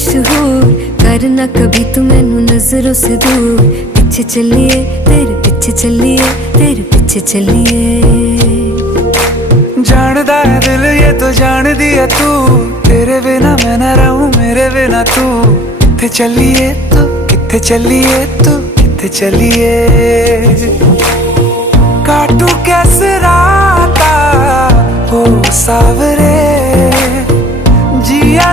मशहूर, करना कभी तू मैनू नजरों से दूर। पीछे चलिए तेरे पीछे चलिए, तेरे पीछे चलिए। जानदा है दिल ये तो जान दिया तू, तेरे बिना मैं ना रहूं मेरे बिना तू। किथे चलिए तू, किथे चलिए तू, किथे चलिए। काटू कैसे राता हो सावरे,